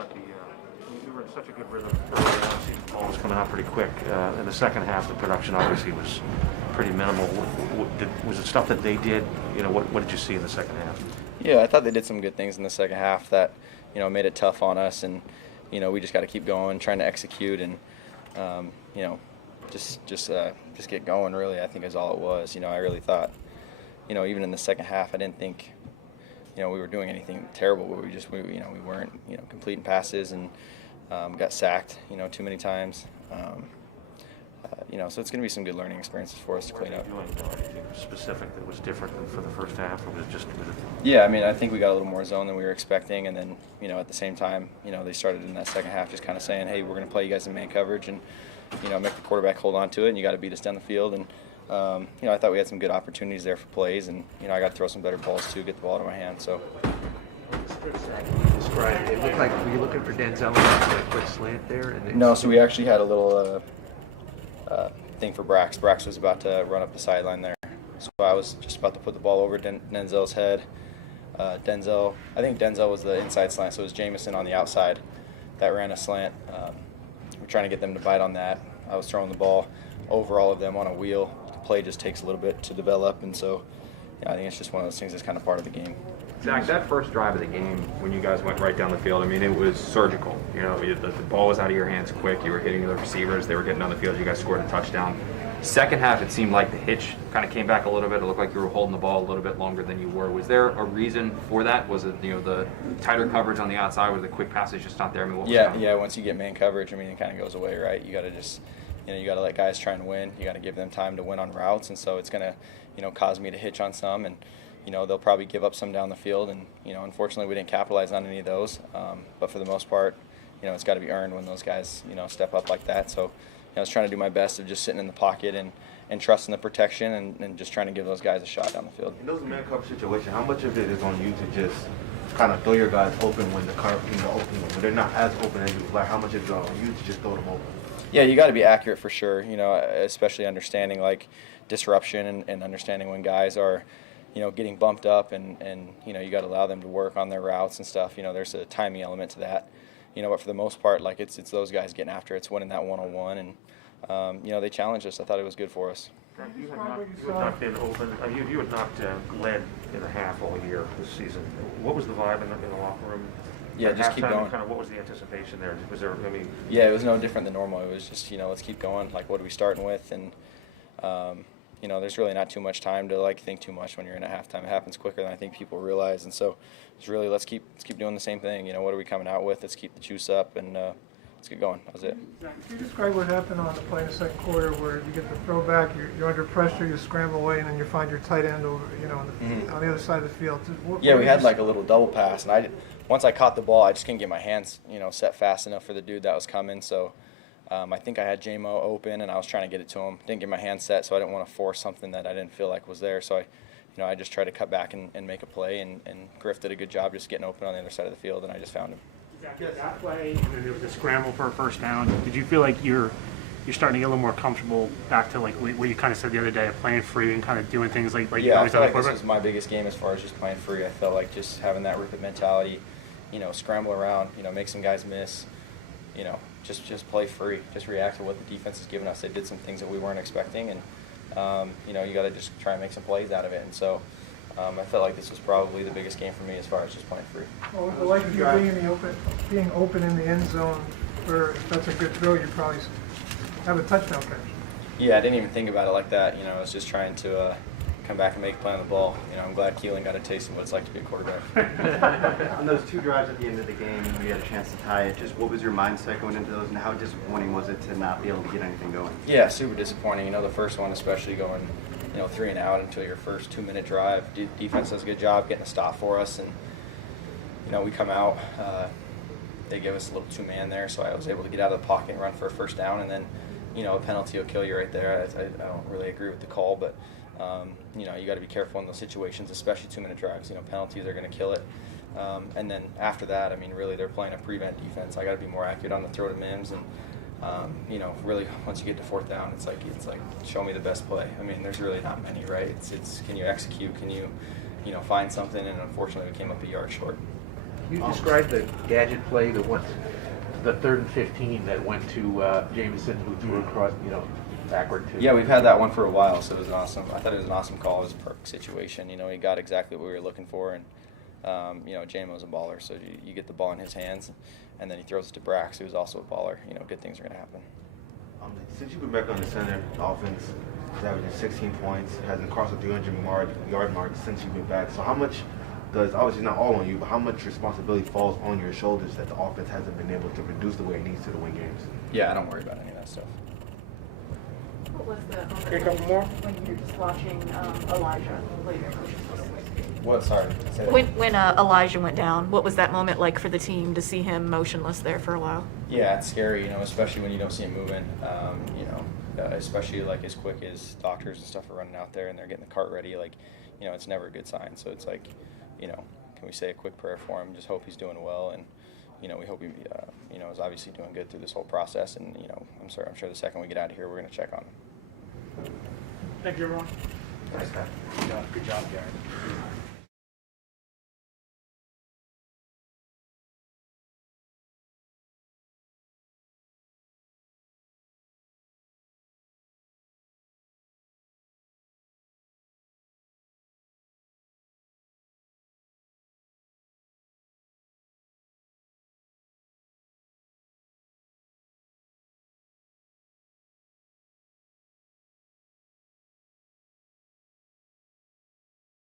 about you were in such a good rhythm early on. The ball was coming out pretty quick. In the second half, the production obviously was pretty minimal. Was it stuff that they did? What did you see in the second half? Yeah, I thought they did some good things in the second half that, made it tough on us, and we just got to keep going, trying to execute, and just get going. Really, I think is all it was. I really thought, even in the second half, I didn't think, we were doing anything terrible, but we weren't, completing passes, and got sacked, too many times. So it's going to be some good learning experiences for us to clean up. Anything specific that was different than for the first half, or was it just? Yeah, I think we got a little more zone than we were expecting, and then at the same time, they started in that second half just kind of saying, hey, we're going to play you guys in man coverage, and make the quarterback hold on to it, and you got to beat us down the field. And I thought we had some good opportunities there for plays, and I got to throw some better balls too, get the ball out of my hand. So. Describe it. It looked like, were you looking for Denzel for a quick slant there? No, so we actually had a little thing for Brax. Brax was about to run up the sideline there, so I was just about to put the ball over Denzel's head. I think Denzel was the inside slant, so it was Jamison on the outside that ran a slant. We're trying to get them to bite on that. I was throwing the ball over all of them on a wheel. The play just takes a little bit to develop, and so I think it's just one of those things that's kind of part of the game. Zach, that first drive of the game, when you guys went right down the field, it was surgical. The ball was out of your hands quick. You were hitting the receivers. They were getting down the field. You guys scored a touchdown. Second half, it seemed like the hitch kind of came back a little bit. It looked like you were holding the ball a little bit longer than you were. Was there a reason for that? Was it, the tighter coverage on the outside, where the quick passage just not there? What was yeah. Once you get man coverage, it kind of goes away, right? You got to just, you got to let guys try and win. You got to give them time to win on routes, and so it's going to, cause me to hitch on some, and they'll probably give up some down the field, and unfortunately we didn't capitalize on any of those. But for the most part, it's got to be earned when those guys step up like that. So I was trying to do my best of just sitting in the pocket and trusting the protection, and just trying to give those guys a shot down the field. In those man cover situations, how much of it is on you to just kind of throw your guys open when the cover, open when they're not as open as you like? How much is it on you to just throw them open? Yeah, you got to be accurate for sure. Especially understanding like disruption and understanding when guys are getting bumped up, and you got to allow them to work on their routes and stuff. There's a timing element to that. But for the most part, like it's those guys getting after it. It's winning that one-on-one, and they challenged us. I thought it was good for us. You had not been open. You had not led in a half all year this season. What was the vibe in the locker room? Yeah, just keep going. Kind of, what was the anticipation there? Was there? Yeah, it was no different than normal. It was just let's keep going. Like, what are we starting with? And there's really not too much time to think too much when you're in at halftime. It happens quicker than I think people realize, and so it's really let's keep doing the same thing. What are we coming out with? Let's keep the juice up, and let's get going. That was it. Can you describe what happened on the play in the second quarter where you get the throwback, you're under pressure, you scramble away, and then you find your tight end over, on the other side of the field? Yeah, we had like a little double pass, and once I caught the ball, I just couldn't get my hands, set fast enough for the dude that was coming. So I think I had J-Mo open, and I was trying to get it to him. Didn't get my hand set, so I didn't want to force something that I didn't feel like was there. So I just tried to cut back and make a play, and Griff did a good job just getting open on the other side of the field, and I just found him. Exactly. That play, and then there was a scramble for a first down. Did you feel like you're starting to get a little more comfortable back to what you kind of said the other day, of playing free and kind of doing things like you always done? I feel like this was my biggest game as far as just playing free. I felt like just having that rip it mentality, scramble around, make some guys miss, just play free, just react to what the defense is giving us. They did some things that we weren't expecting, and you got to just try and make some plays out of it. And so I felt like this was probably the biggest game for me as far as just playing free. Well, like if you're being open in the end zone, if that's a good throw, you probably have a touchdown catch. Yeah, I didn't even think about it like that. I was just trying to come back and make a play on the ball. I'm glad Keelan got a taste of what it's like to be a quarterback. On those two drives at the end of the game, we had a chance to tie it. Just what was your mindset going into those, and how disappointing was it to not be able to get anything going? Yeah, super disappointing. The first one especially going, 3 and out until your first 2-minute drive. Defense does a good job getting a stop for us, and we come out. They give us a little 2-man there, so I was able to get out of the pocket and run for a first down, and then a penalty will kill you right there. I don't really agree with the call, but you got to be careful in those situations, especially 2-minute drives. Penalties are going to kill it. And then after that, really they're playing a prevent defense. I got to be more accurate on the throw to Mims, and really once you get to fourth down, it's like show me the best play. There's really not many, right? It's can you execute? Can you find something? And unfortunately, we came up a yard short. You described the Gadget play, the 3rd and 15 that went to Jameson, who threw across, backward to. Yeah, we've had that one for a while, so it was an awesome. I thought it was an awesome call. It was a perfect situation. He got exactly what we were looking for, and JMO's a baller, so you get the ball in his hands, and then he throws it to Brax, who's also a baller. Good things are going to happen. Since you've been back on the center, the offense is averaging 16 points, hasn't crossed the 300-yard mark since you've been back. So how much does, obviously not all on you, but how much responsibility falls on your shoulders that the offense hasn't been able to produce the way it needs to win games? Yeah, I don't worry about any of that stuff. What was the moment when you're just watching Elijah later? What? Sorry. Say that. When Elijah went down, what was that moment like for the team to see him motionless there for a while? Yeah, it's scary, especially when you don't see him moving. Especially like as quick as doctors and stuff are running out there and they're getting the cart ready. It's never a good sign. So it's like, can we say a quick prayer for him? Just hope he's doing well, and we hope he, is obviously doing good through this whole process. And I'm sure the second we get out of here, we're going to check on him. Thank you, everyone. Nice guy. Good job, Gary.